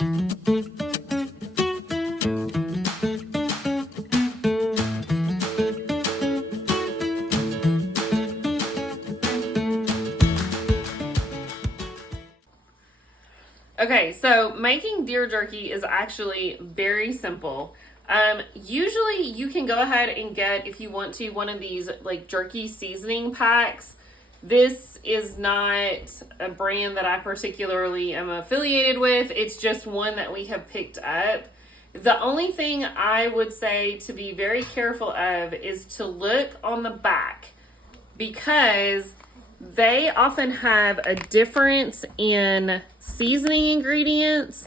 Okay, so making deer jerky is actually very simple. Usually you can go ahead and get, if you want to, one of these like jerky seasoning packs. This is not a brand that I particularly am affiliated with. It's just one that we have picked up. The only thing I would say to be very careful of is to look on the back, because they often have a difference in seasoning ingredients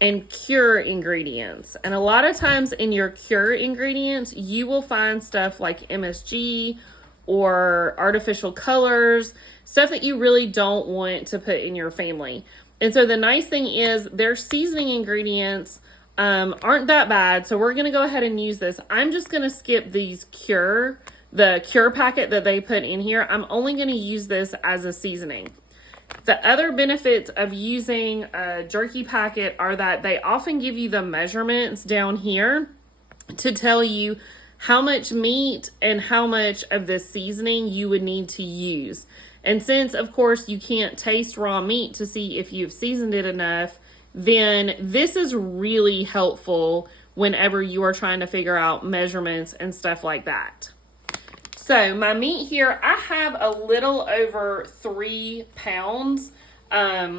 and cure ingredients. And a lot of times in your cure ingredients, you will find stuff like MSG or artificial colors, stuff that you really don't want to put in your family. And so the nice thing is their seasoning ingredients aren't that bad. So we're going to go ahead and use this. I'm just going to skip the cure packet that they put in here. I'm only going to use this as a seasoning. The other benefits of using a jerky packet are that they often give you the measurements down here to tell you how much meat and how much of the seasoning you would need to use. And since, of course, you can't taste raw meat to see if you've seasoned it enough, then this is really helpful whenever you are trying to figure out measurements and stuff like that. So my meat here, I have a little over 3 pounds. Our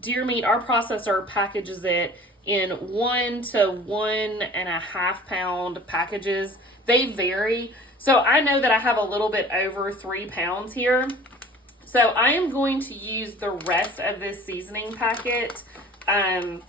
deer meat, our processor packages it in 1 to 1.5 pound packages. They vary. So I know that I have a little bit over 3 pounds here. So I am going to use the rest of this seasoning packet. And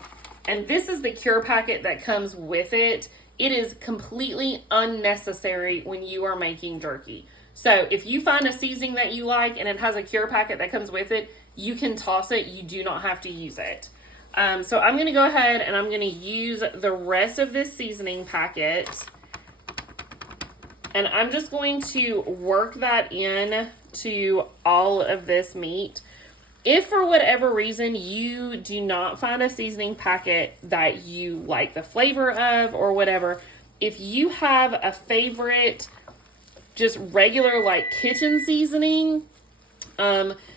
this is the cure packet that comes with it. It is completely unnecessary when you are making jerky. So if you find a seasoning that you like and it has a cure packet that comes with it, you can toss it. You do not have to use it. So I'm going to go ahead and I'm going to use the rest of this seasoning packet. And I'm just going to work that in to all of this meat. If for whatever reason you do not find a seasoning packet that you like the flavor of or whatever, if you have a favorite, just regular like kitchen seasoning,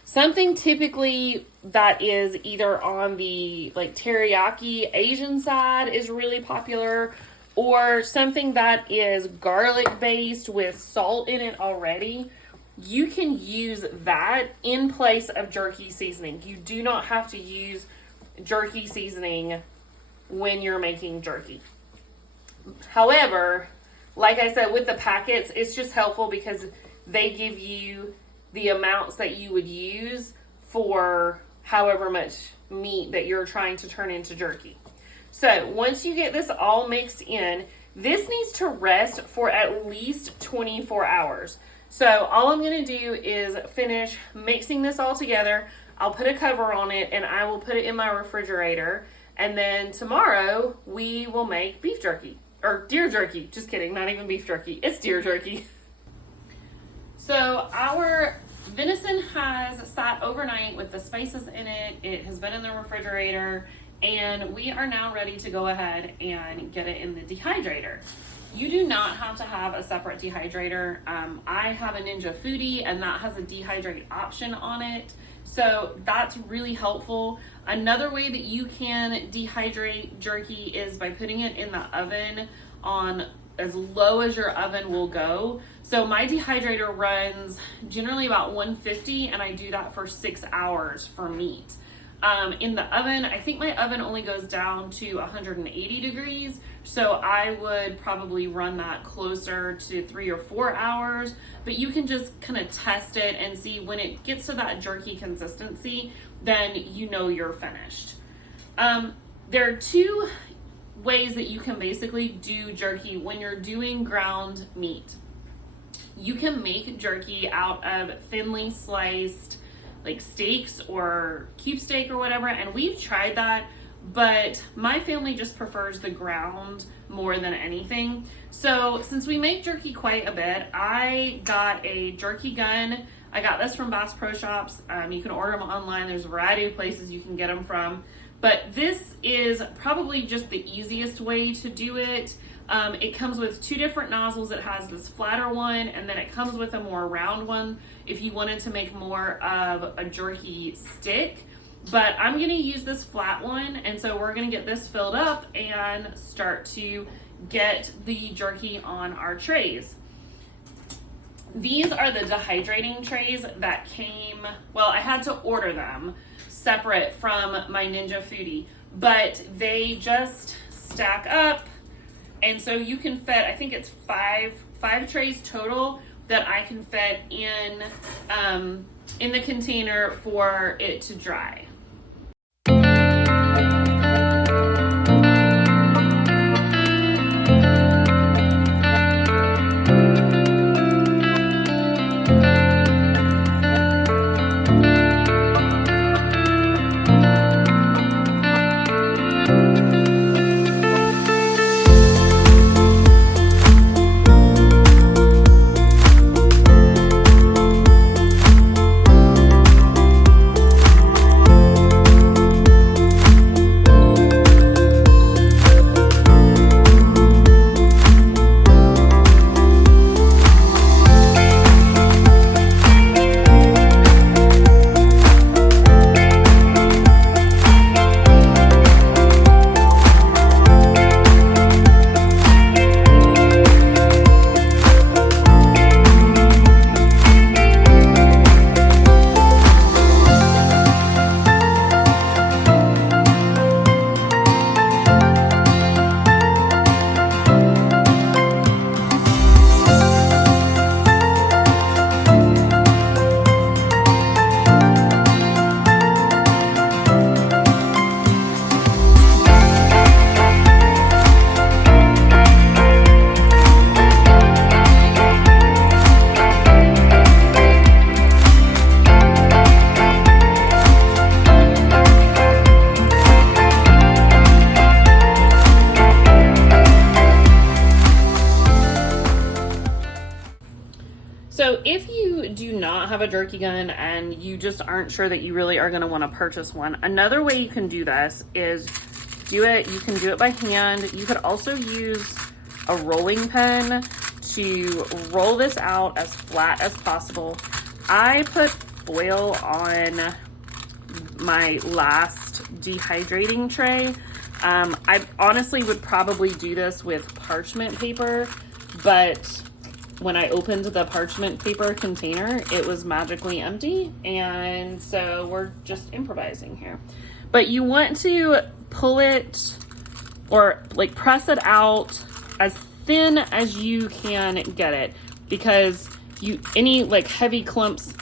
something typically that is either on the like teriyaki Asian side is really popular, or something that is garlic based with salt in it already, you can use that in place of jerky seasoning. You do not have to use jerky seasoning when you're making jerky. However, like I said, with the packets, it's just helpful because they give you the amounts that you would use for however much meat that you're trying to turn into jerky. So once you get this all mixed in, this needs to rest for at least 24 hours. So all I'm going to do is finish mixing this all together. I'll put a cover on it and I will put it in my refrigerator. And then tomorrow we will make beef jerky or deer jerky. Just kidding. Not even beef jerky. It's deer jerky. So our venison has sat overnight with the spices in it. It has been in the refrigerator and we are now ready to go ahead and get it in the dehydrator. You do not have to have a separate dehydrator. I have a Ninja Foodie and that has a dehydrate option on it. So that's really helpful. Another way that you can dehydrate jerky is by putting it in the oven on as low as your oven will go. So my dehydrator runs generally about 150 and I do that for 6 hours for meat. In the oven, I think my oven only goes down to 180 degrees. So I would probably run that closer to 3 or 4 hours, but you can just kind of test it and see when it gets to that jerky consistency, then you know you're finished. There are 2 ways that you can basically do jerky when you're doing ground meat. You can make jerky out of thinly sliced like steaks or cube steak or whatever, and we've tried that, but my family just prefers the ground more than anything. So since we make jerky quite a bit, I got a jerky gun. I got this from Bass Pro Shops. You can order them online. There's a variety of places you can get them from, but this is probably just the easiest way to do it. It comes with 2 different nozzles. It has this flatter one, and then it comes with a more round one if you wanted to make more of a jerky stick. But I'm gonna use this flat one, and so we're gonna get this filled up and start to get the jerky on our trays. These are the dehydrating trays that came, well, I had to order them separate from my Ninja Foodie, but they just stack up, and so you can fit, I think it's five trays total that I can fit in the container for it to dry. So if you do not have a jerky gun and you just aren't sure that you really are going to want to purchase one, another way you can do this is you can do it by hand. You could also use a rolling pin to roll this out as flat as possible. I put foil on my last dehydrating tray. I honestly would probably do this with parchment paper, but when I opened the parchment paper container, it was magically empty, and so we're just improvising here. But you want to pull it or like press it out as thin as you can get it, because any like heavy clumps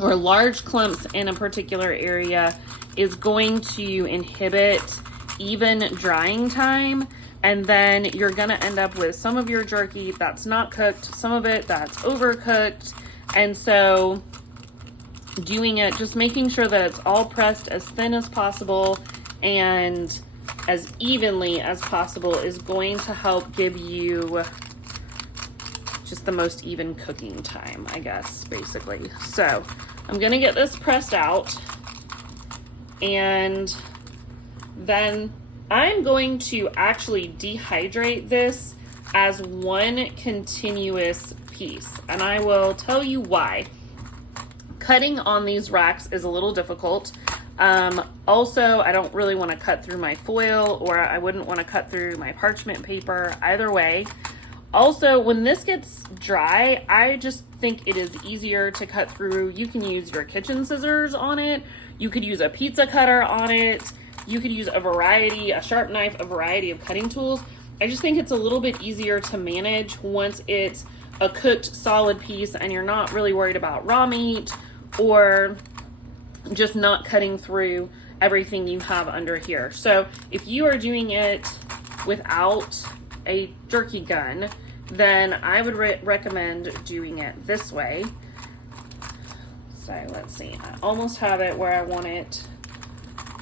or large clumps in a particular area is going to inhibit even drying time. And then you're gonna end up with some of your jerky that's not cooked, some of it that's overcooked. And so doing it, just making sure that it's all pressed as thin as possible and as evenly as possible is going to help give you just the most even cooking time, I guess, basically. So I'm gonna get this pressed out, and then I'm going to actually dehydrate this as one continuous piece, and I will tell you why. Cutting on these racks is a little difficult. Also, I don't really want to cut through my foil, or I wouldn't want to cut through my parchment paper, either way. Also, when this gets dry, I just think it is easier to cut through. You can use your kitchen scissors on it. You could use a pizza cutter on it. You could use a sharp knife, a variety of cutting tools. I just think it's a little bit easier to manage once it's a cooked solid piece and you're not really worried about raw meat or just not cutting through everything you have under here. So if you are doing it without a jerky gun, then I would recommend doing it this way. So let's see, I almost have it where I want it.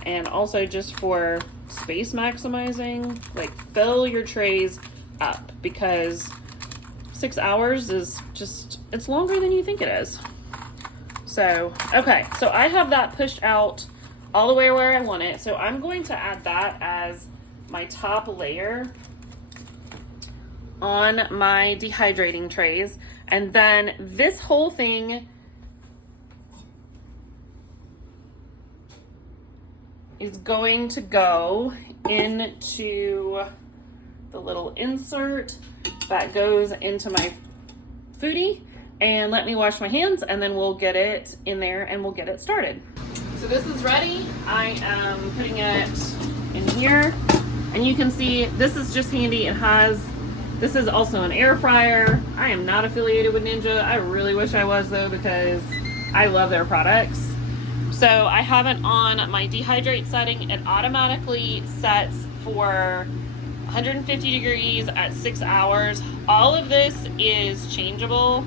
And also just for space maximizing, like fill your trays up, because 6 hours is just, it's longer than you think it is. So, okay, so I have that pushed out all the way where I want it. So I'm going to add that as my top layer on my dehydrating trays. And then this whole thing is going to go into the little insert that goes into my foodie. And let me wash my hands, and then we'll get it in there and we'll get it started. So this is ready. I am putting it in here, and you can see this is just handy. This is also an air fryer. I am not affiliated with Ninja. I really wish I was though, because I love their products. So I have it on my dehydrate setting. It automatically sets for 150 degrees at 6 hours. All of this is changeable.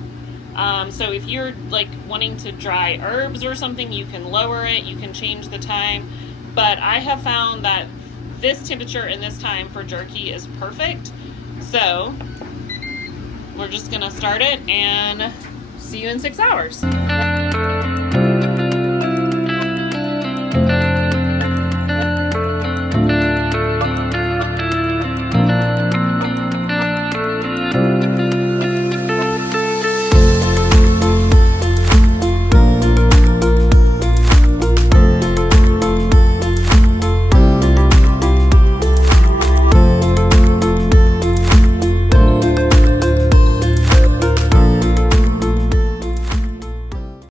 So if you're like wanting to dry herbs or something, you can lower it, you can change the time. But I have found that this temperature and this time for jerky is perfect. So we're just gonna start it and see you in 6 hours.